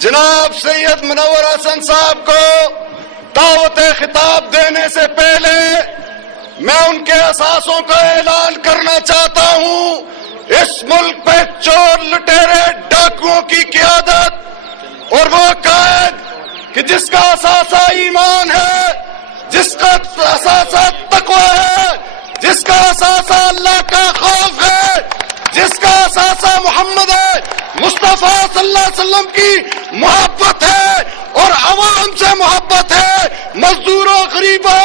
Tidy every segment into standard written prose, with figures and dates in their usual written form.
جناب سید منور حسن صاحب کو دعوت خطاب دینے سے پہلے میں ان کے اثاثوں کا اعلان کرنا چاہتا ہوں. اس ملک پہ چور لٹیرے ڈاکوؤں کی قیادت اور وہ قائد کہ جس کا اثاثہ ایمان ہے، جس کا اثاثہ تقوی ہے، جس کا اثاثہ اللہ کا خوف ہے، جس کا اثاثہ محمد مصطفیٰ صلی اللہ علیہ وسلم کی محبت ہے اور عوام سے محبت ہے، مزدوروں غریبوں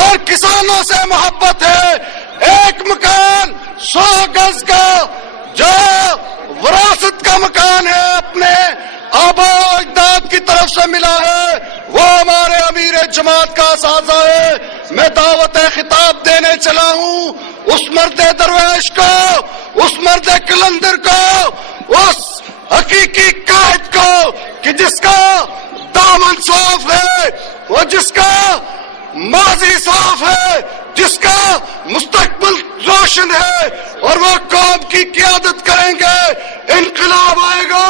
اور کسانوں سے محبت ہے. ایک مکان 100 گز کا جو وراثت کا مکان ہے، اپنے آبا و اجداد کی طرف سے ملا ہے، وہ ہمارے امیر جماعت کا اثاثہ ہے. میں دعوت خطاب دینے چلا ہوں اس مرد درویش کو، اس مرد کلندر کو، اس حقیقی قائد کو کہ جس کا دامن صاف ہے، وہ جس کا ماضی صاف ہے، جس کا مستقبل روشن ہے، اور وہ قوم کی قیادت کریں گے. انقلاب آئے گا،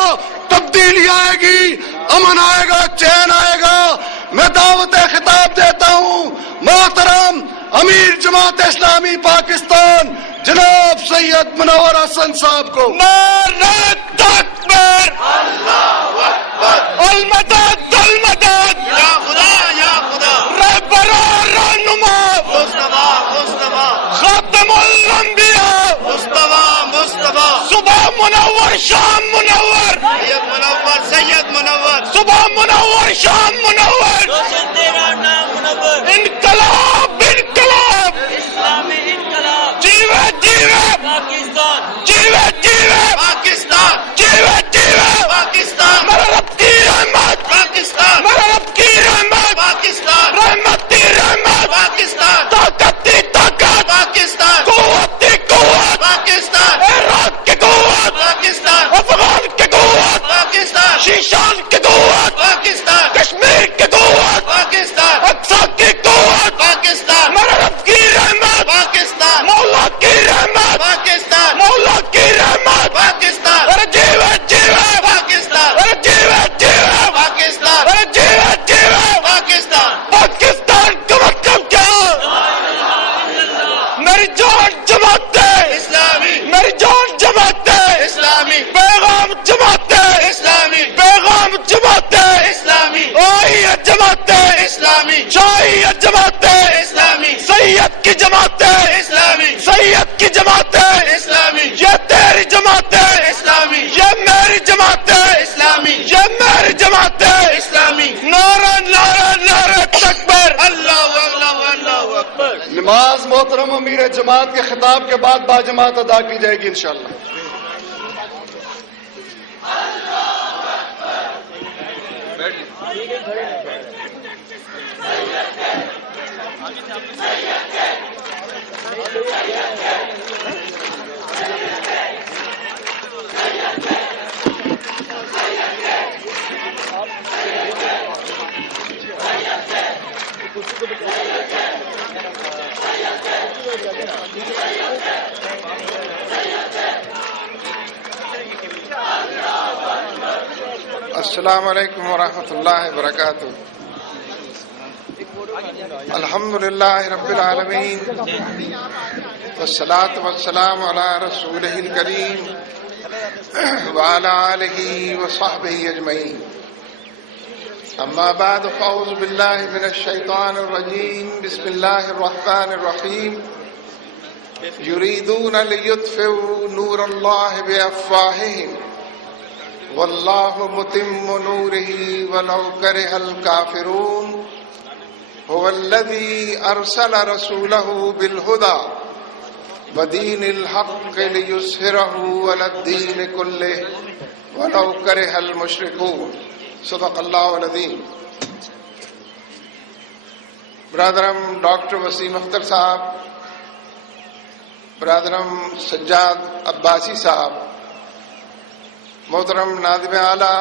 تبدیلی آئے گی، امن آئے گا، چین آئے گا. میں دعوت خطاب دیتا ہوں محترم امیر جماعت اسلامی پاکستان جناب سید منور حسن صاحب کو. نعرہ تکبیر، اللہ اکبر، المدد المدد، یا خدا یا خدا، رہبر رہنما مصطفیٰ مصطفیٰ، خاتم الانبیاء مصطفیٰ مصطفیٰ، صبح منور شام منور، سید منور سید منور، صبح منور شام منور، روشن تیرا نام منور، انقلاب انقلاب، اسلامی انقلاب، جیوے جیوے پاکستان، جیوے جیوے پاکستان، جیوے جیوے پاکستان، میرے رب کی رحمت پاکستان، میرے رب کی رحمت پاکستان، رحمت کی رحمت پاکستان، طاقت کی طاقت پاکستان، قوت کی قوت پاکستان، عراق کی قوت پاکستان، افغان کی قوت پاکستان، شیشان کی قوت پاکستان، کشمیر کی قوت پاکستان، اقصی کی قوت پاکستان، میرے رب کی رحمت پاکستان، مولا کی رحمت پاکستان، مولا کی رحمت پاکستان، ارے جیوے جیوے پاکستان، ارے جیوے جیوے پاکستان، ارے جیوے جیوے پاکستان. پاکستان کا مطلب کیا؟ میری جان جماعت اسلامی، میری جان جماعت اسلامی، پیغام جماعت اسلامی، پیغام جماعت اسلامی، آئی ہے جماعت اسلامی، چاہیے جماعت اسلامی، سید کی جماعت اسلامی، سید کی جماعت اسلامی، یہ تیری جماعت اسلامی، یہ میری جماعت اسلامی، یہ میری جماعت اسلامی. نعرہ نعرہ نعرہ تکبیر، اللہ اللہ اللہ اکبر. نماز محترم امیر جماعت کے خطاب کے بعد باجماعت ادا کی جائے گی انشاءاللہ. السلام علیکم ورحمۃ اللہ وبرکاتہ. الحمدللہ رب العالمین والصلاة والسلام علی رسولہ الکریم وعلی آلہ وصحبہ اجمعین. اما بعد فاعوذ باللہ من الشیطان الرجیم. بسم اللہ الرحمن الرحیم. یریدون لیطفئوا نور اللہ بافواہہم واللہ متم نورہ ولو کرہ الکافرون. هو الذی ارسل رسولہ بالہدی ودین الحق لیظہرہ علی الدین کلہ ولو کرہ المشرکون. صدق اللہ العظیم. برادرم ڈاکٹر وسیم اختر صاحب، برادرم سجاد عباسی صاحب، محترم ناظم اعلیٰ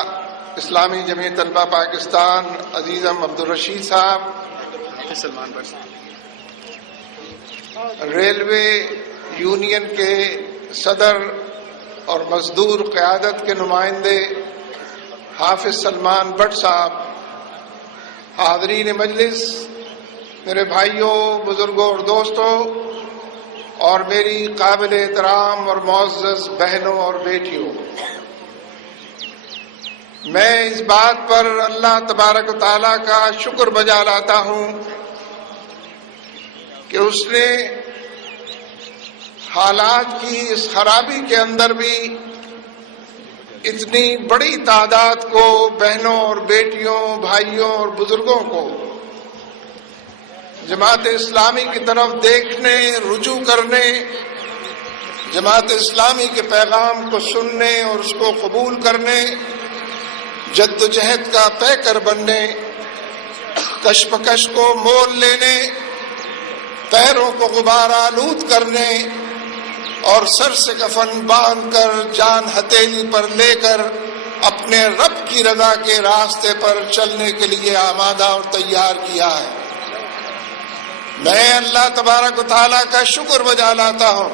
اسلامی جمعیت طلبہ پاکستان عزیزم عبدالرشید صاحب، ریلوے یونین کے صدر اور مزدور قیادت کے نمائندے، حافظ سلمان بٹ صاحب، حاضرین مجلس، میرے بھائیوں، بزرگوں اور دوستوں، اور میری قابل احترام اور معزز بہنوں اور بیٹیوں، میں اس بات پر اللہ تبارک و تعالیٰ کا شکر بجا لاتا ہوں کہ اس نے حالات کی اس خرابی کے اندر بھی اتنی بڑی تعداد کو، بہنوں اور بیٹیوں، بھائیوں اور بزرگوں کو جماعت اسلامی کی طرف دیکھنے، رجوع کرنے، جماعت اسلامی کے پیغام کو سننے اور اس کو قبول کرنے، جد و جہد کا پیکر بننے، کشمکش کو مول لینے، پیروں کو غبار آلود کرنے اور سر سے کفن باندھ کر جان ہتھیلی پر لے کر اپنے رب کی رضا کے راستے پر چلنے کے لیے آمادہ اور تیار کیا ہے۔ میں اللہ تبارک و تعالیٰ کا شکر بجا لاتا ہوں،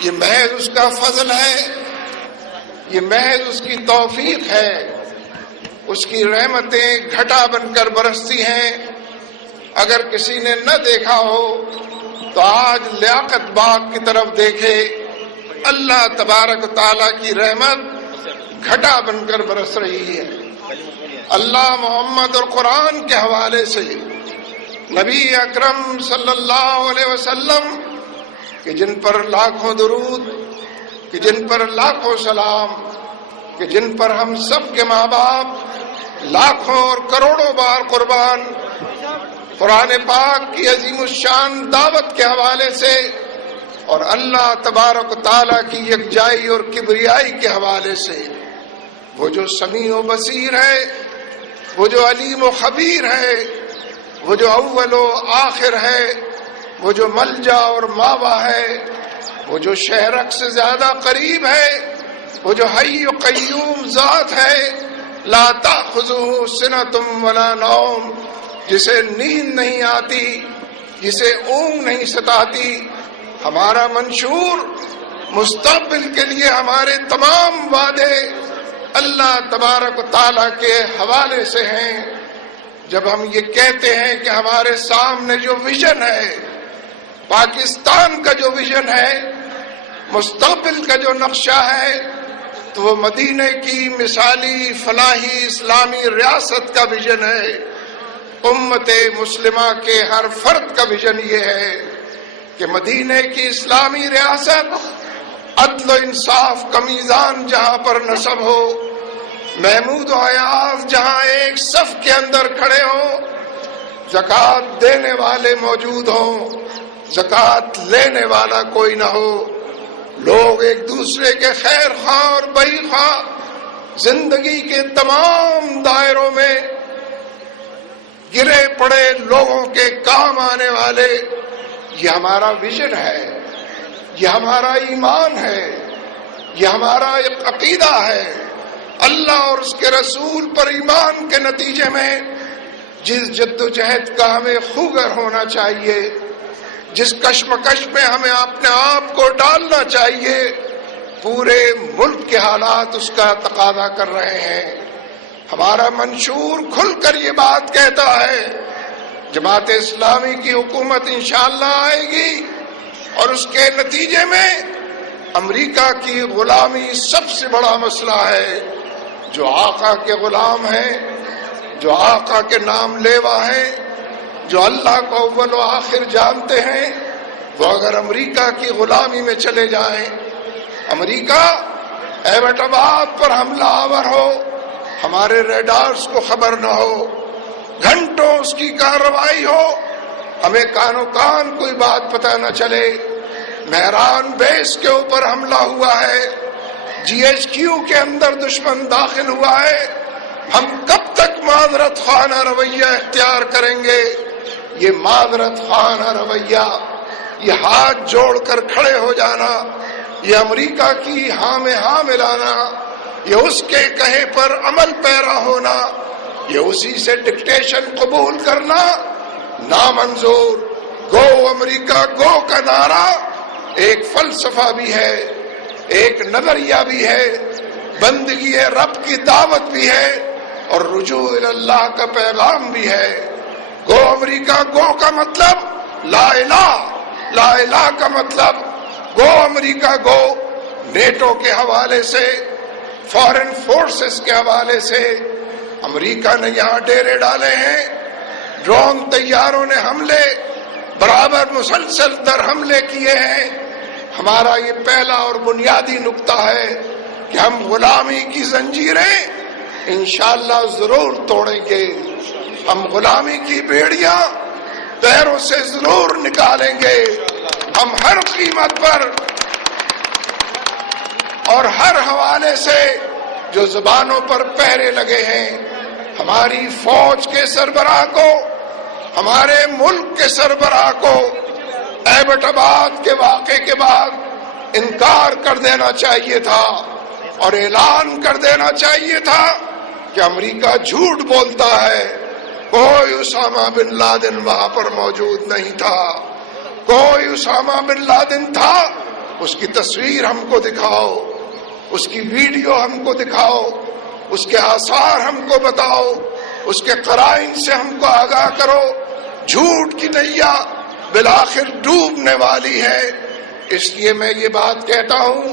یہ محض اس کا فضل ہے، یہ محض اس کی توفیق ہے، اس کی رحمتیں گھٹا بن کر برستی ہیں۔ اگر کسی نے نہ دیکھا ہو تو آج لیاقت باغ کی طرف دیکھے، اللہ تبارک و تعالیٰ کی رحمت گھٹا بن کر برس رہی ہے۔ اللہ محمد اور قرآن کے حوالے سے نبی اکرم صلی اللہ علیہ وسلم کہ جن پر لاکھوں درود، کہ جن پر لاکھوں سلام، کہ جن پر ہم سب کے ماں باپ لاکھوں اور کروڑوں بار قربان، قرآن پاک کی عظیم الشان دعوت کے حوالے سے اور اللہ تبارک و تعالیٰ کی یکجائی اور کبریائی کے حوالے سے، وہ جو سمیع و بصیر ہے، وہ جو علیم و خبیر ہے، وہ جو اول و آخر ہے، وہ جو ملجا اور ماوا ہے، وہ جو شہرک سے زیادہ قریب ہے، وہ جو حی و قیوم ذات ہے، لا تأخذہ سنۃ ولا نوم، جسے نیند نہیں آتی، جسے اونگ نہیں ستاتی۔ ہمارا منشور مستقبل کے لیے ہمارے تمام وعدے اللہ تبارک و تعالیٰ کے حوالے سے ہیں۔ جب ہم یہ کہتے ہیں کہ ہمارے سامنے جو ویژن ہے، پاکستان کا جو ویژن ہے، مستقبل کا جو نقشہ ہے، تو وہ مدینے کی مثالی فلاحی اسلامی ریاست کا ویژن ہے۔ امت مسلمہ کے ہر فرد کا ویژن یہ ہے کہ مدینے کی اسلامی ریاست عدل و انصاف کا میزان جہاں پر نصب ہو، محمود و ایاز جہاں ایک صف کے اندر کھڑے ہوں، زکوٰۃ دینے والے موجود ہوں، زکوٰۃ لینے والا کوئی نہ ہو، لوگ ایک دوسرے کے خیر خواہ اور بئی خواہ زندگی کے تمام دائروں میں گرے پڑے لوگوں کے کام آنے والے، یہ ہمارا ویژن ہے، یہ ہمارا ایمان ہے، یہ ہمارا ایک عقیدہ ہے۔ اللہ اور اس کے رسول پر ایمان کے نتیجے میں جس جد و جہد کا ہمیں خوگر ہونا چاہیے، جس کشمکش میں ہمیں اپنے آپ کو ڈالنا چاہیے، پورے ملک کے حالات اس کا تقاضا کر رہے ہیں۔ ہمارا منشور کھل کر یہ بات کہتا ہے، جماعت اسلامی کی حکومت انشاءاللہ آئے گی اور اس کے نتیجے میں امریکہ کی غلامی سب سے بڑا مسئلہ ہے۔ جو آقا کے غلام ہیں، جو آقا کے نام لیوا ہیں، جو اللہ کو اول و آخر جانتے ہیں، وہ اگر امریکہ کی غلامی میں چلے جائیں، امریکہ ایبٹ آباد پر حملہ آور ہو، ہمارے ریڈارز کو خبر نہ ہو، گھنٹوں اس کی کارروائی ہو، ہمیں کانوں کان کوئی بات پتہ نہ چلے۔ مہران بیس کے اوپر حملہ ہوا ہے، جی ایچ کیو کے اندر دشمن داخل ہوا ہے، ہم کب تک معذرت خانہ رویہ اختیار کریں گے؟ یہ معذرت خانہ رویہ، یہ ہاتھ جوڑ کر کھڑے ہو جانا، یہ امریکہ کی ہاں میں ہاں ملانا، یہ اس کے کہے پر عمل پیرا ہونا، یہ اسی سے ڈکٹیشن قبول کرنا نامنظور۔ گو امریکہ گو کا نعرہ ایک فلسفہ بھی ہے، ایک نظریہ بھی ہے، بندگی رب کی دعوت بھی ہے اور رجوع اللہ کا پیغام بھی ہے۔ گو امریکہ، گو کا مطلب لا الہ، لا الہ کا مطلب گو امریکہ گو۔ نیٹو کے حوالے سے، فارن فورسز کے حوالے سے امریکہ نے یہاں ڈیرے ڈالے ہیں، ڈرون طیاروں نے حملے برابر مسلسل در حملے کیے ہیں۔ ہمارا یہ پہلا اور بنیادی نقطہ ہے کہ ہم غلامی کی زنجیریں انشاءاللہ ضرور توڑیں گے، ہم غلامی کی بیڑیاں پیروں سے ضرور نکالیں گے۔ ہم ہر قیمت پر اور ہر حوالے سے جو زبانوں پر پہرے لگے ہیں، ہماری فوج کے سربراہ کو، ہمارے ملک کے سربراہ کو ایبٹ آباد کے واقعے کے بعد انکار کر دینا چاہیے تھا اور اعلان کر دینا چاہیے تھا کہ امریکہ جھوٹ بولتا ہے، کوئی اسامہ بن لادن وہاں پر موجود نہیں تھا، کوئی اسامہ بن لادن تھا، اس کی تصویر ہم کو دکھاؤ، اس کی ویڈیو ہم کو دکھاؤ، اس کے آثار ہم کو بتاؤ، اس کے قرائن سے ہم کو آگاہ کرو۔ جھوٹ کی نیا بالآخر ڈوبنے والی ہے۔ اس لیے میں یہ بات کہتا ہوں،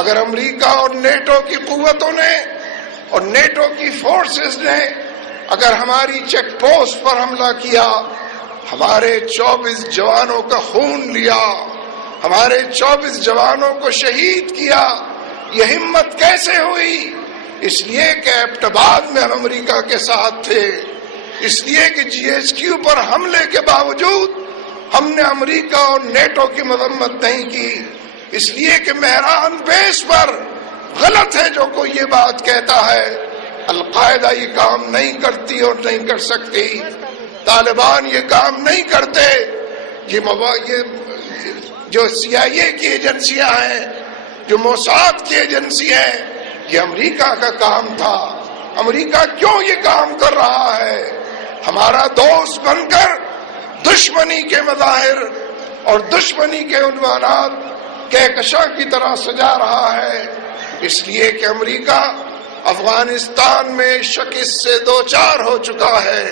اگر امریکہ اور نیٹو کی قوتوں نے اور نیٹو کی فورسز نے اگر ہماری چیک پوسٹ پر حملہ کیا، ہمارے 24 جوانوں کا خون لیا، ہمارے 24 جوانوں کو شہید کیا، یہ ہمت کیسے ہوئی؟ اس لیے کہ ایبٹ آباد میں ہم امریکہ کے ساتھ تھے، اس لیے کہ GHQ پر حملے کے باوجود ہم نے امریکہ اور نیٹو کی مذمت نہیں کی، اس لیے کہ مہران بیس پر غلط ہے جو کوئی یہ بات کہتا ہے۔ القاعدہ یہ کام نہیں کرتی اور نہیں کر سکتی، طالبان یہ کام نہیں کرتے، یہ جو CIA کی ایجنسیاں ہیں، جو موساد کی ایجنسی ہیں، یہ امریکہ کا کام تھا۔ امریکہ کیوں یہ کام کر رہا ہے؟ ہمارا دوست بن کر دشمنی کے مظاہر اور دشمنی کے عنوانات کہکشاں کی طرح سجا رہا ہے، اس لیے کہ امریکہ افغانستان میں شکست سے دوچار ہو چکا ہے۔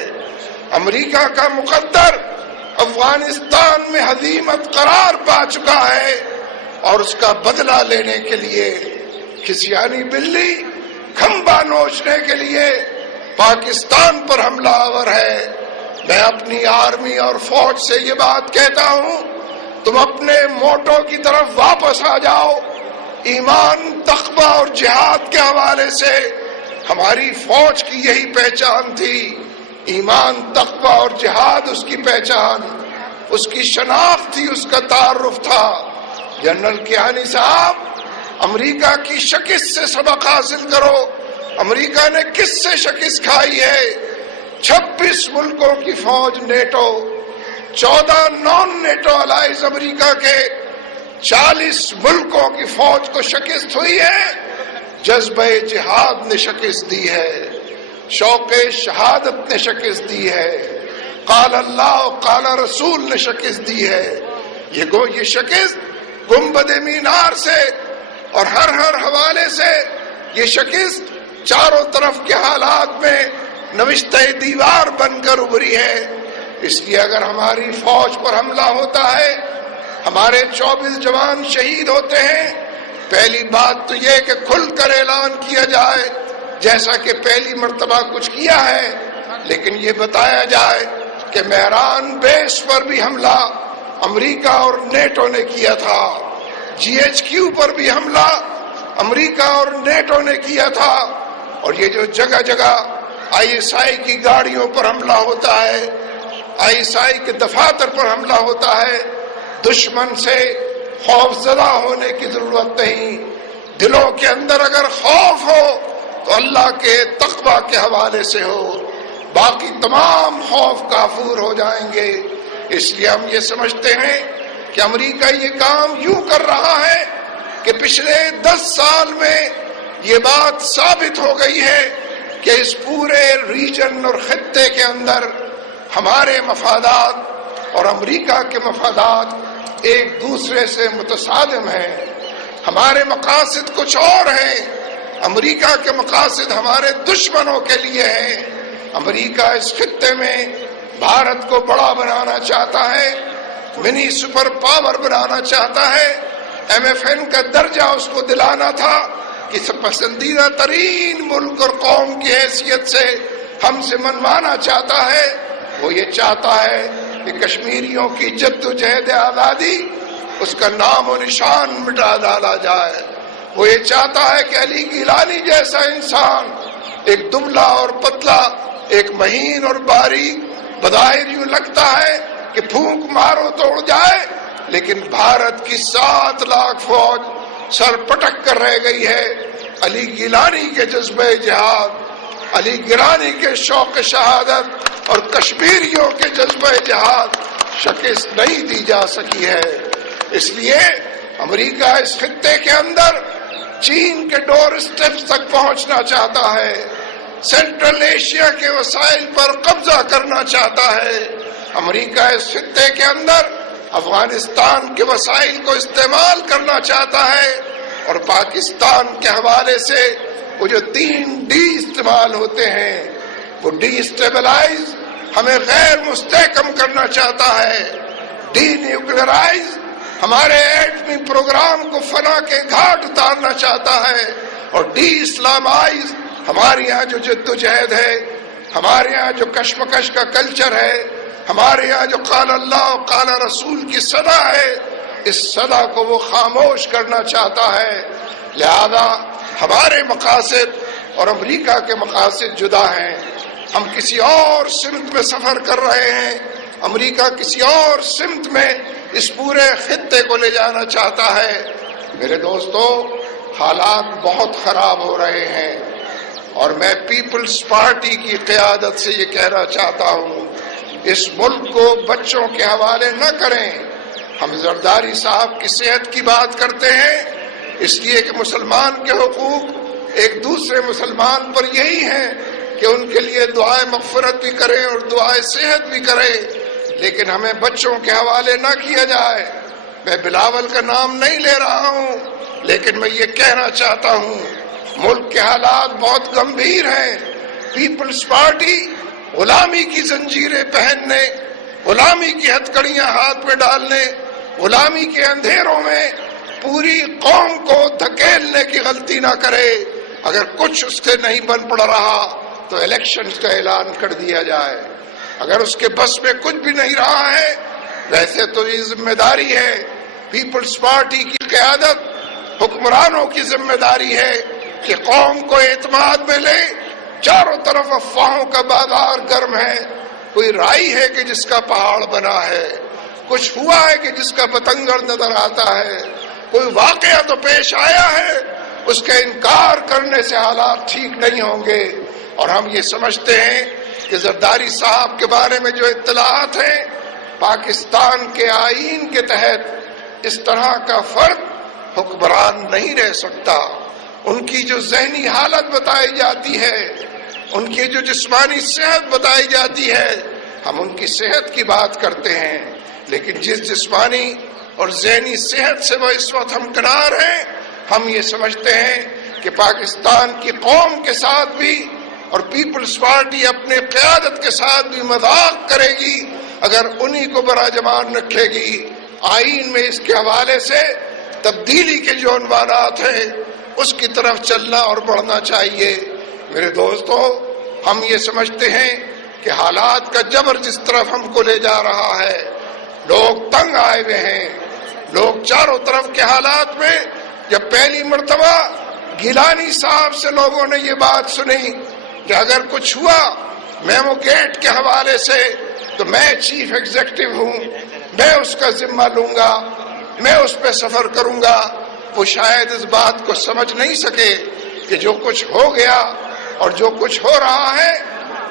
امریکہ کا مقدر افغانستان میں ہزیمت قرار پا چکا ہے اور اس کا بدلہ لینے کے لیے کھسیانی بلی کھمبا نوچنے کے لیے پاکستان پر حملہ آور ہے۔ میں اپنی آرمی اور فوج سے یہ بات کہتا ہوں، تم اپنے موٹو کی طرف واپس آ جاؤ۔ ایمان، تقوی اور جہاد کے حوالے سے ہماری فوج کی یہی پہچان تھی، ایمان، تقوی اور جہاد اس کی پہچان، اس کی شناخت تھی، اس کا تعارف تھا۔ جنرل کیانی صاحب، امریکہ کی شکست سے سبق حاصل کرو۔ امریکہ نے کس سے شکست کھائی ہے؟ 26 ملکوں کی فوج نیٹو، 14 نان نیٹو الائز امریکہ کے 40 ملکوں کی فوج کو شکست ہوئی ہے۔ جذبہ جہاد نے شکست دی ہے، شوق شہادت نے شکست دی ہے، قال اللہ قال رسول نے شکست دی ہے۔ یہ شکست گنبد مینار سے اور ہر حوالے سے یہ شکست چاروں طرف کے حالات میں نوشتہ دیوار بن کر ابھری ہے۔ اس لیے اگر ہماری فوج پر حملہ ہوتا ہے، ہمارے 24 جوان شہید ہوتے ہیں، پہلی بات تو یہ کہ کھل کر اعلان کیا جائے جیسا کہ پہلی مرتبہ کچھ کیا ہے، لیکن یہ بتایا جائے کہ مہران بیس پر بھی حملہ امریکہ اور نیٹو نے کیا تھا، GHQ پر بھی حملہ امریکہ اور نیٹو نے کیا تھا، اور یہ جو جگہ جگہ ISI کی گاڑیوں پر حملہ ہوتا ہے، ISI کے دفاتر پر حملہ ہوتا ہے، دشمن سے خوف زدہ ہونے کی ضرورت نہیں۔ دلوں کے اندر اگر خوف ہو تو اللہ کے تقوی کے حوالے سے ہو، باقی تمام خوف کافور ہو جائیں گے۔ اس لیے ہم یہ سمجھتے ہیں کہ امریکہ یہ کام یوں کر رہا ہے کہ پچھلے 10 سال میں یہ بات ثابت ہو گئی ہے کہ اس پورے ریجن اور خطے کے اندر ہمارے مفادات اور امریکہ کے مفادات ایک دوسرے سے متصادم ہیں، ہمارے مقاصد کچھ اور ہیں، امریکہ کے مقاصد ہمارے دشمنوں کے لیے ہیں۔ امریکہ اس خطے میں بھارت کو بڑا بنانا چاہتا ہے، منی سپر پاور بنانا چاہتا ہے، ایم ایف این کا درجہ اس کو دلانا تھا کہ پسندیدہ ترین ملک اور قوم کی حیثیت سے ہم سے منوانا چاہتا ہے۔ وہ یہ چاہتا ہے کہ کشمیریوں کی جد و جہد آزادی اس کا نام و نشان مٹا ڈالا جائے۔ وہ یہ چاہتا ہے کہ علی گیلانی جیسا انسان، ایک دبلا اور پتلا، ایک مہین اور باریک، بظاہر یوں لگتا ہے کہ پھونک مارو تو اڑ جائے، لیکن بھارت کی 7 لاکھ فوج سر پٹک کر رہ گئی ہے۔ علی گیلانی کے جذبہ جہاد، علی گیلانی کے شوق شہادت اور کشمیریوں کے جذبہ جہاد شکست نہیں دی جا سکی ہے۔ اس لیے امریکہ اس خطے کے اندر چین کے ڈور اسٹیپس تک پہنچنا چاہتا ہے، سینٹرل ایشیا کے وسائل پر قبضہ کرنا چاہتا ہے۔ امریکہ اس خطے کے اندر افغانستان کے وسائل کو استعمال کرنا چاہتا ہے، اور پاکستان کے حوالے سے وہ جو 3 ڈی استعمال ہوتے ہیں، وہ ڈی اسٹیبلائز ہمیں غیر مستحکم کرنا چاہتا ہے، ڈی نیوکلرائز ہمارے ایٹمی پروگرام کو فنا کے گھاٹ اتارنا چاہتا ہے، اور ڈی اسلامائز ہمارے یہاں جو جد و جہد ہے، ہمارے یہاں جو کشمکش کا کلچر ہے، ہمارے یہاں جو قال اللہ و قال رسول کی صدا ہے، اس صدا کو وہ خاموش کرنا چاہتا ہے۔ لہذا ہمارے مقاصد اور امریکہ کے مقاصد جدا ہیں۔ ہم کسی اور سمت میں سفر کر رہے ہیں، امریکہ کسی اور سمت میں اس پورے خطے کو لے جانا چاہتا ہے۔ میرے دوستو، حالات بہت خراب ہو رہے ہیں، اور میں پیپلز پارٹی کی قیادت سے یہ کہنا چاہتا ہوں، اس ملک کو بچوں کے حوالے نہ کریں۔ ہم زرداری صاحب کی صحت کی بات کرتے ہیں اس لیے کہ مسلمان کے حقوق ایک دوسرے مسلمان پر یہی ہیں کہ ان کے لیے دعائے مغفرت بھی کریں اور دعائے صحت بھی کریں، لیکن ہمیں بچوں کے حوالے نہ کیا جائے۔ میں بلاول کا نام نہیں لے رہا ہوں، لیکن میں یہ کہنا چاہتا ہوں ملک کے حالات بہت گمبھیر ہیں۔ پیپلز پارٹی غلامی کی زنجیریں پہننے، غلامی کی ہتھکڑیاں ہاتھ میں ڈالنے، غلامی کے اندھیروں میں پوری قوم کو دھکیلنے کی غلطی نہ کرے۔ اگر کچھ اس سے نہیں بن پڑ رہا تو الیکشنز کا اعلان کر دیا جائے۔ اگر اس کے بس میں کچھ بھی نہیں رہا ہے، ویسے تو یہ ذمہ داری ہے پیپلز پارٹی کی قیادت، حکمرانوں کی ذمہ داری ہے کہ قوم کو اعتماد میں لے۔ چاروں طرف افواہوں کا بازار گرم ہے، کوئی رائی ہے کہ جس کا پہاڑ بنا ہے، کچھ ہوا ہے کہ جس کا پتنگڑ نظر آتا ہے، کوئی واقعہ تو پیش آیا ہے، اس کا انکار کرنے سے حالات ٹھیک نہیں ہوں گے۔ اور ہم یہ سمجھتے ہیں کہ زرداری صاحب کے بارے میں جو اطلاعات ہیں، پاکستان کے آئین کے تحت اس طرح کا فرد حکمران نہیں رہ سکتا۔ ان کی جو ذہنی حالت بتائی جاتی ہے، ان کی جو جسمانی صحت بتائی جاتی ہے، ہم ان کی صحت کی بات کرتے ہیں، لیکن جس جسمانی اور ذہنی صحت سے وہ اس وقت ہمکنار ہیں، ہم یہ سمجھتے ہیں کہ پاکستان کی قوم کے ساتھ بھی اور پیپلز پارٹی اپنے قیادت کے ساتھ بھی مذاق کرے گی اگر انہی کو براجمان رکھے گی۔ آئین میں اس کے حوالے سے تبدیلی کے جو عنوانات ہیں اس کی طرف چلنا اور بڑھنا چاہیے۔ میرے دوستو، ہم یہ سمجھتے ہیں کہ حالات کا جبر جس طرف ہم کو لے جا رہا ہے، لوگ تنگ آئے ہوئے ہیں، لوگ چاروں طرف کے حالات میں، جب پہلی مرتبہ گیلانی صاحب سے لوگوں نے یہ بات سنی کہ اگر کچھ ہوا میمو گیٹ کے حوالے سے تو میں چیف ایگزیکٹو ہوں، میں اس کا ذمہ لوں گا، میں اس پہ سفر کروں گا، وہ شاید اس بات کو سمجھ نہیں سکے کہ جو کچھ ہو گیا اور جو کچھ ہو رہا ہے،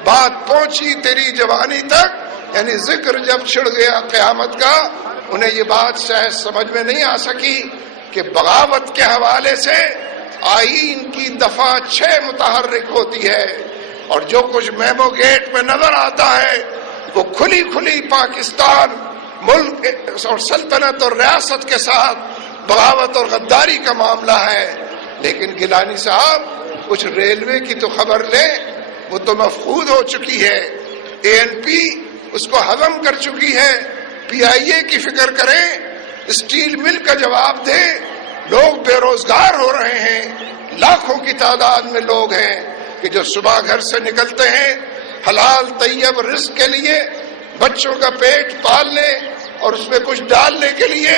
بات پہنچی تیری جوانی تک، یعنی ذکر جب چھڑ گیا قیامت کا، انہیں یہ بات شاید سمجھ میں نہیں آ سکی کہ بغاوت کے حوالے سے آئین کی دفعہ 6 متحرک ہوتی ہے، اور جو کچھ میمو گیٹ میں نظر آتا ہے وہ کھلی کھلی پاکستان ملک اور سلطنت اور ریاست کے ساتھ بغاوت اور غداری کا معاملہ ہے۔ لیکن گیلانی صاحب کچھ ریلوے کی تو خبر لیں، وہ تو مفقود ہو چکی ہے، ANP اس کو ہضم کر چکی ہے، PIA کی فکر کریں، اسٹیل مل کا جواب دیں، لوگ بے روزگار ہو رہے ہیں، لاکھوں کی تعداد میں لوگ ہیں کہ جو صبح گھر سے نکلتے ہیں حلال طیب رزق کے لیے، بچوں کا پیٹ پالنے اور اس میں کچھ ڈالنے کے لیے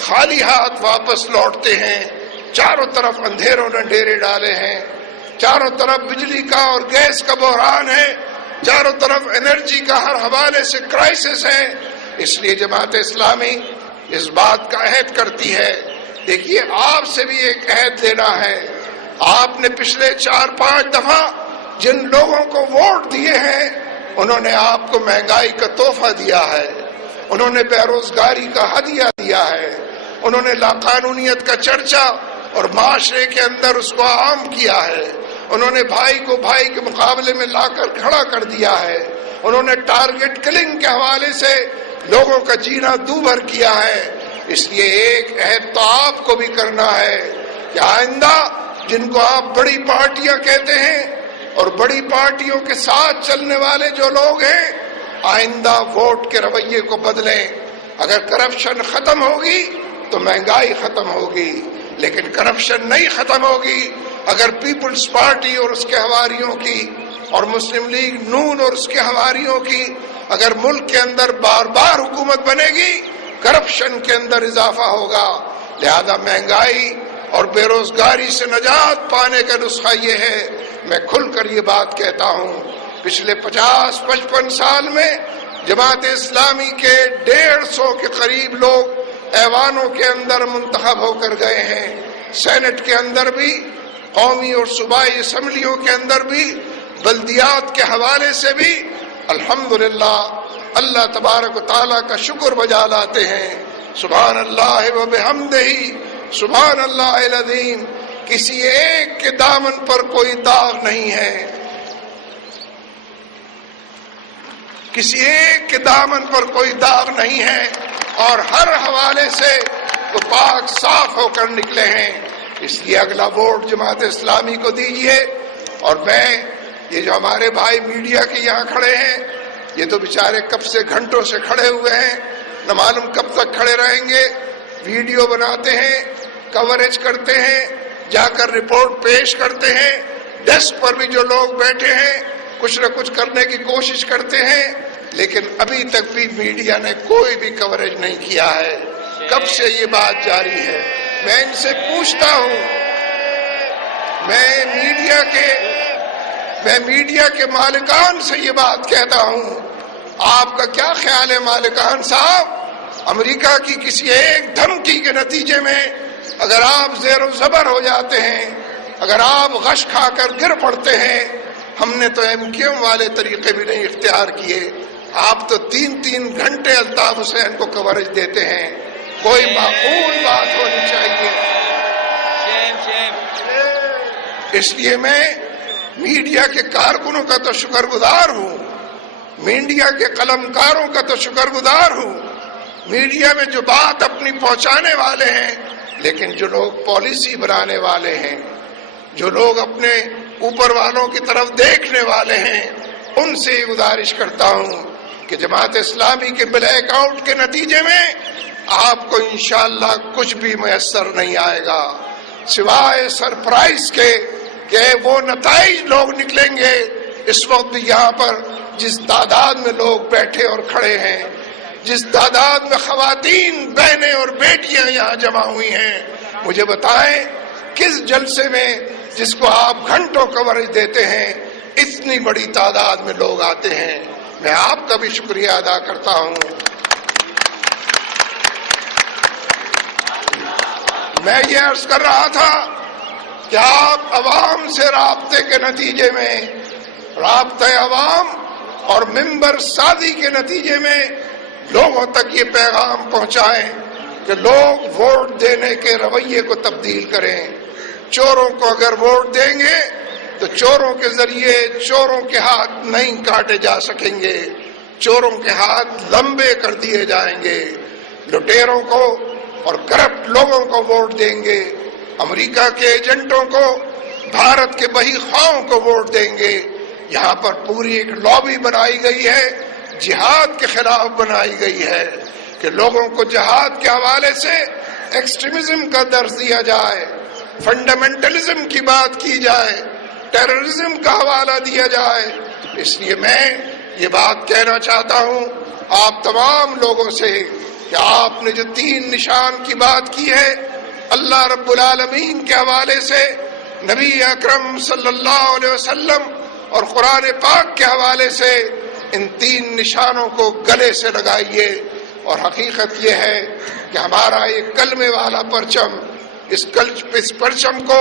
خالی ہاتھ واپس لوٹتے ہیں۔ چاروں طرف اندھیروں نے ڈیرے ڈالے ہیں، چاروں طرف بجلی کا اور گیس کا بحران ہے، چاروں طرف انرجی کا ہر حوالے سے کرائسس ہے۔ اس لیے جماعت اسلامی اس بات کا عہد کرتی ہے، دیکھیے آپ سے بھی ایک عہد لینا ہے۔ آپ نے پچھلے 4-5 دفعہ جن لوگوں کو ووٹ دیے ہیں انہوں نے آپ کو مہنگائی کا تحفہ دیا ہے، انہوں نے بے روزگاری کا ہدیہ دیا ہے، انہوں نے لاقانونیت کا چرچا اور معاشرے کے اندر اس کو عام کیا ہے، انہوں نے بھائی کو بھائی کے مقابلے میں لا کر کھڑا کر دیا ہے، انہوں نے ٹارگٹ کلنگ کے حوالے سے لوگوں کا جینا دوبھر کیا ہے۔ اس لیے ایک عہد تو آپ کو بھی کرنا ہے کہ آئندہ جن کو آپ بڑی پارٹیاں کہتے ہیں اور بڑی پارٹیوں کے ساتھ چلنے والے جو لوگ ہیں، آئندہ ووٹ کے رویے کو بدلیں۔ اگر کرپشن ختم ہوگی تو مہنگائی ختم ہوگی، لیکن کرپشن نہیں ختم ہوگی اگر پیپلز پارٹی اور اس کے حواریوں کی اور مسلم لیگ نون اور اس کے حواریوں کی اگر ملک کے اندر بار بار حکومت بنے گی، کرپشن کے اندر اضافہ ہوگا۔ لہذا مہنگائی اور بے روزگاری سے نجات پانے کا نسخہ یہ ہے، میں کھل کر یہ بات کہتا ہوں، پچھلے 50-55 سال میں جماعت اسلامی کے 150 کے قریب لوگ ایوانوں کے اندر منتخب ہو کر گئے ہیں، سینٹ کے اندر بھی، قومی اور صوبائی اسمبلیوں کے اندر بھی، بلدیات کے حوالے سے بھی الحمدللہ اللہ تبارک و تعالیٰ کا شکر بجا لاتے ہیں۔ سبحان اللہ و بحمدہ، سبحان اللہ العظیم۔ کسی ایک کے دامن پر کوئی داغ نہیں ہے، کسی ایک کے دامن پر کوئی داغ نہیں ہے، اور ہر حوالے سے وہ پاک صاف ہو کر نکلے ہیں۔ اس لیے اگلا ووٹ جماعت اسلامی کو دیجیے۔ اور میں یہ جو ہمارے بھائی میڈیا کے یہاں کھڑے ہیں، یہ تو بیچارے کب سے گھنٹوں سے کھڑے ہوئے ہیں، نہ معلوم کب تک کھڑے رہیں گے، ویڈیو بناتے ہیں، کوریج کرتے ہیں، جا کر رپورٹ پیش کرتے ہیں، ڈیسک پر بھی جو لوگ بیٹھے ہیں کچھ نہ کچھ کرنے کی کوشش کرتے ہیں، لیکن ابھی تک بھی میڈیا نے کوئی بھی کوریج نہیں کیا ہے۔ کب سے یہ بات جاری ہے؟ میں ان سے پوچھتا ہوں، میں میڈیا کے مالکان سے یہ بات کہتا ہوں، آپ کا کیا خیال ہے مالکان صاحب؟ امریکہ کی کسی ایک دھمکی کے نتیجے میں اگر آپ زیر و زبر ہو جاتے ہیں، اگر آپ غش کھا کر گر پڑتے ہیں، ہم نے تو MQM والے طریقے بھی نہیں اختیار کیے، آپ تو 3-3 گھنٹے الطاف حسین کو کوریج دیتے ہیں، کوئی معقول بات ہونی چاہیے۔ اس لیے میں میڈیا کے کارکنوں کا تو شکر گزار ہوں، میڈیا کے قلمکاروں کا تو شکر گزار ہوں، میڈیا میں جو بات اپنی پہنچانے والے ہیں، لیکن جو لوگ پالیسی بنانے والے ہیں، جو لوگ اپنے اوپر والوں کی طرف دیکھنے والے ہیں، ان سے یہ گزارش کرتا ہوں کہ جماعت اسلامی کے بلیک آؤٹ کے نتیجے میں آپ کو انشاءاللہ کچھ بھی میسر نہیں آئے گا، سوائے سرپرائز کے کہ وہ نتائج لوگ نکلیں گے۔ اس وقت بھی یہاں پر جس تعداد میں لوگ بیٹھے اور کھڑے ہیں، جس تعداد میں خواتین، بہنیں اور بیٹیاں یہاں جمع ہوئی ہیں، مجھے بتائیں کس جلسے میں جس کو آپ گھنٹوں کوریج دیتے ہیں اتنی بڑی تعداد میں لوگ آتے ہیں؟ میں آپ کا بھی شکریہ ادا کرتا ہوں۔ میں یہ عرض کر رہا تھا کہ آپ عوام سے رابطے کے نتیجے میں، رابطہ عوام اور ممبر سازی کے نتیجے میں لوگوں تک یہ پیغام پہنچائیں کہ لوگ ووٹ دینے کے رویے کو تبدیل کریں۔ چوروں کو اگر ووٹ دیں گے تو چوروں کے ذریعے چوروں کے ہاتھ نہیں کاٹے جا سکیں گے، چوروں کے ہاتھ لمبے کر دیے جائیں گے۔ لٹیروں کو اور کرپٹ لوگوں کو ووٹ دیں گے، امریکہ کے ایجنٹوں کو بھارت کے بہی خواہوں کو ووٹ دیں گے. یہاں پر پوری ایک لابی بنائی گئی ہے، جہاد کے خلاف بنائی گئی ہے کہ لوگوں کو جہاد کے حوالے سے ایکسٹریمزم کا درس دیا جائے، فنڈامنٹلزم کی بات کی جائے، ٹیررزم کا حوالہ دیا جائے. اس لیے میں یہ بات کہنا چاہتا ہوں آپ تمام لوگوں سے کہ آپ نے جو 3 نشان کی بات کی ہے اللہ رب العالمین کے حوالے سے، نبی اکرم صلی اللہ علیہ وسلم اور قرآن پاک کے حوالے سے، ان 3 نشانوں کو گلے سے لگائیے. اور حقیقت یہ ہے کہ ہمارا یہ کلمے والا پرچم، اس پرچم کو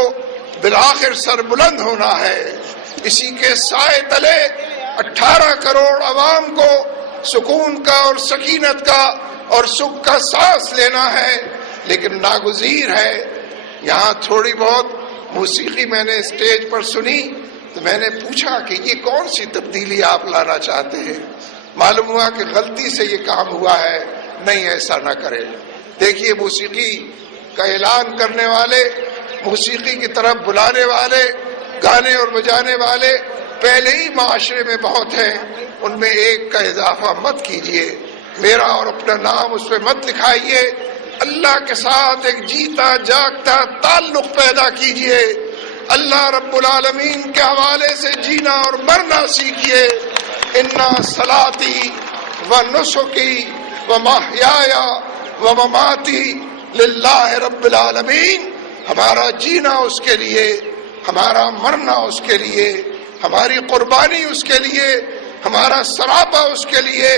بالآخر سر بلند ہونا ہے. اسی کے سائے تلے 18 کروڑ عوام کو سکون کا اور سکینت کا اور سکھ کا سانس لینا ہے. لیکن ناگزیر ہے، یہاں تھوڑی بہت موسیقی میں نے اسٹیج پر سنی تو میں نے پوچھا کہ یہ کون سی تبدیلی آپ لانا چاہتے ہیں. معلوم ہوا کہ غلطی سے یہ کام ہوا ہے. نہیں، ایسا نہ کرے. دیکھیے، موسیقی کا اعلان کرنے والے، موسیقی کی طرف بلانے والے، گانے اور بجانے والے پہلے ہی معاشرے میں بہت ہیں. ان میں ایک کا اضافہ مت کیجئے، میرا اور اپنا نام اس پہ مت لکھائیے. اللہ کے ساتھ ایک جیتا جاگتا تعلق پیدا کیجئے. اللہ رب العالمین کے حوالے سے جینا اور مرنا سیکھیے. انا صلاتی و نسکی و محیایا و مماتی للہ رب العالمین. ہمارا جینا اس کے لیے، ہمارا مرنا اس کے لیے، ہماری قربانی اس کے لیے، ہمارا سراپا اس کے لیے.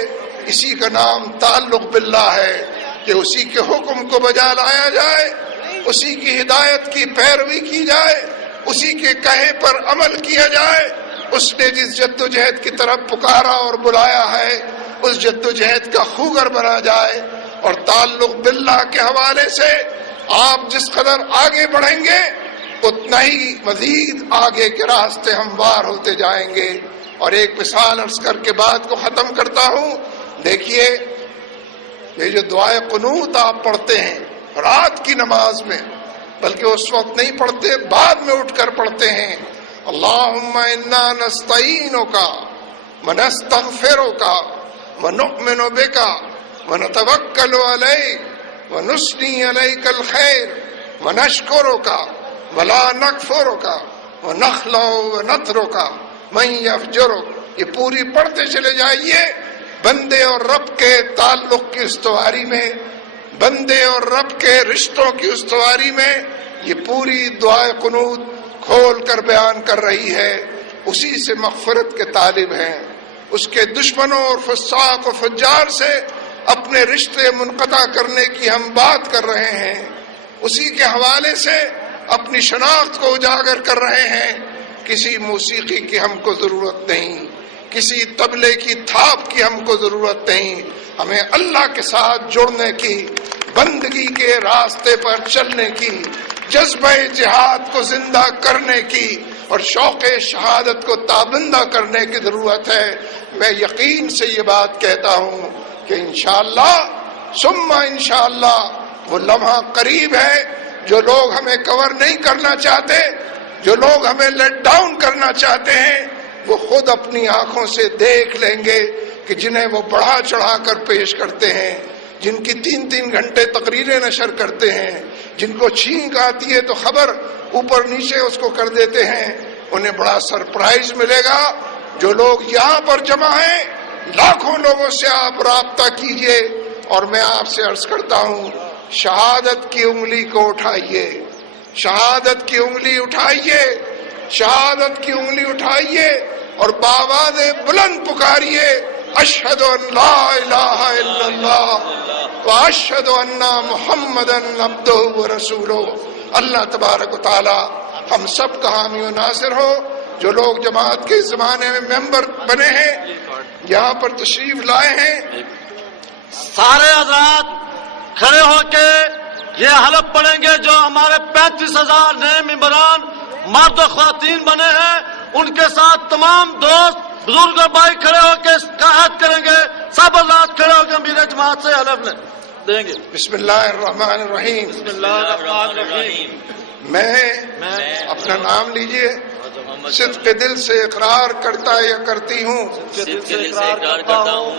اسی کا نام تعلق باللہ ہے کہ اسی کے حکم کو بجا لایا جائے، اسی کی ہدایت کی پیروی کی جائے، اسی کے کہے پر عمل کیا جائے. اس نے جس جد و جہد کی طرف پکارا اور بلایا ہے اس جد و جہد کا خوگر بنا جائے. اور تعلق باللہ کے حوالے سے آپ جس قدر آگے بڑھیں گے اتنا ہی مزید آگے کے راستے ہموار ہوتے جائیں گے. اور ایک مثال عرض کر کے بات کو ختم کرتا ہوں. دیکھیے، یہ جو دعائے قنوت آپ پڑھتے ہیں رات کی نماز میں، بلکہ اس وقت نہیں پڑھتے، بعد میں اٹھ کر پڑھتے ہیں. اللہم انا نستعینک ونستغفرک ونؤمن بک ونتوکل علیک ونثنی علیک الخیر ونشکرک ولا نکفرک ونخلع ونترک من یفجرک. یہ پوری پڑھتے چلے جائیے. بندے اور رب کے تعلق کی استواری میں، بندے اور رب کے رشتوں کی استواری میں یہ پوری دعائے قنوت کھول کر بیان کر رہی ہے. اسی سے مغفرت کے طالب ہیں. اس کے دشمنوں اور فساق و فجار سے اپنے رشتے منقطع کرنے کی ہم بات کر رہے ہیں. اسی کے حوالے سے اپنی شناخت کو اجاگر کر رہے ہیں. کسی موسیقی کی ہم کو ضرورت نہیں، کسی طبلے کی تھاپ کی ہم کو ضرورت نہیں. ہمیں اللہ کے ساتھ جڑنے کی، بندگی کے راستے پر چلنے کی، جذبہ جہاد کو زندہ کرنے کی اور شوق شہادت کو تابندہ کرنے کی ضرورت ہے. میں یقین سے یہ بات کہتا ہوں کہ انشاءاللہ ثم انشاءاللہ وہ لمحہ قریب ہے. جو لوگ ہمیں کور نہیں کرنا چاہتے، جو لوگ ہمیں لیٹ ڈاؤن کرنا چاہتے ہیں، وہ خود اپنی آنکھوں سے دیکھ لیں گے کہ جنہیں وہ بڑھا چڑھا کر پیش کرتے ہیں، جن کی 3 گھنٹے تقریریں نشر کرتے ہیں، جن کو چھینک آتی ہے تو خبر اوپر نیچے اس کو کر دیتے ہیں، انہیں بڑا سرپرائز ملے گا. جو لوگ یہاں پر جمع ہیں، لاکھوں لوگوں سے آپ رابطہ کیجئے. اور میں آپ سے عرض کرتا ہوں، شہادت کی انگلی کو اٹھائیے، شہادت کی انگلی اٹھائیے، شہادت کی انگلی اٹھائیے اور بآواز بلند پکاریے، اشہد ان لا الہ الا اللہ واشہد ان محمدا عبدہ ورسولہ. اللہ تبارک و تعالی ہم سب کا حامی و ناصر ہو. جو لوگ جماعت کے زمانے میں ممبر بنے ہیں، یہاں پر تشریف لائے ہیں، سارے حضرات کھڑے ہو کے یہ حلف پڑھیں گے. جو ہمارے 35,000 نئے ممبران مرد و خواتین بنے ہیں، ان کے ساتھ تمام دوست بزرگ اور بھائی کھڑے ہو کے اس کا عہد کریں گے. سب حضرات کھڑے ہو کے امیر جماعت سے حلف دیں گے. بسم اللہ الرحمن الرحیم. بسم اللہ الرحمن الرحیم. میں اپنا نام لیجئے صدق دل سے اقرار کرتا یا کرتی ہوں صدق دل سے اقرار کرتا ہوں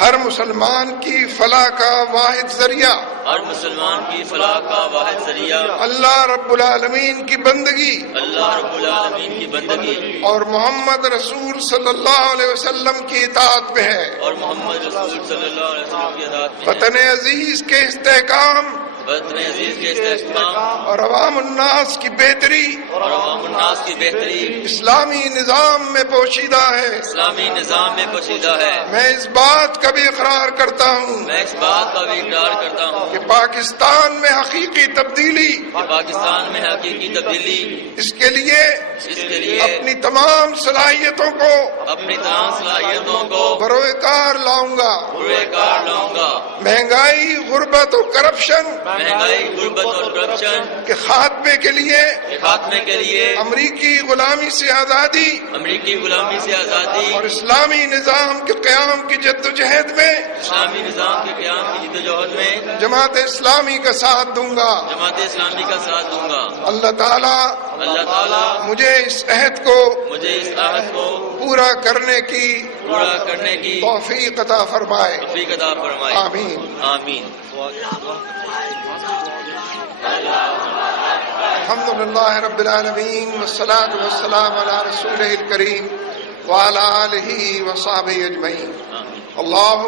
ہر مسلمان کی فلاح کا واحد ذریعہ ہر مسلمان کی فلاح کا واحد ذریعہ اللہ رب العالمین کی بندگی اللہ رب العالمین کی بندگی اور محمد رسول صلی اللہ علیہ وسلم کی اطاعت میں ہے۔ اور محمد رسول صلی اللہ علیہ وسلم کی اطاعت میں وطن عزیز کے استحکام وطن عزیز کے استحکام اور عوام الناس کی بہتری اور عوام الناس کی بہتری اسلامی نظام میں پوشیدہ ہے۔ اسلامی نظام میں پوشیدہ ہے۔ میں اس بات کا بھی اقرار کرتا ہوں میں اس بات کا بھی اقرار کرتا ہوں کہ پاکستان میں حقیقی تبدیلی کہ پاکستان میں حقیقی تبدیلی اس کے لیے لیے اپنی تمام صلاحیتوں کو اپنی تمام صلاحیتوں کو بروئے کار لاؤں گا۔ بروئے کار لاؤں گا۔ مہنگائی، غربت و کرپشن مہنگائی، غربت اور کرپشن کے خاتمے کے لیے کے خاتمے کے لیے امریکی غلامی سے آزادی امریکی غلامی سے آزادی اور اسلامی نظام کے قیام کی جدوجہد میں اسلامی نظام کے قیام کی جدوجہد میں جماعت اسلامی کا ساتھ دوں گا۔ جماعت اسلامی کا ساتھ دوں گا۔ اللہ تعالیٰ اللہ تعالیٰ مجھے اس عہد کو مجھے اس عہد کو پورا کرنے کی پورا کرنے کی توفیق عطا فرمائے۔ توفیق عطا فرمائے۔ آمین۔ آمین۔ الحمدللہ رب العالمین والصلاة والسلام علی رسولہ الکریم وعلی آلہ وصحبہ اجمعین۔ اللہ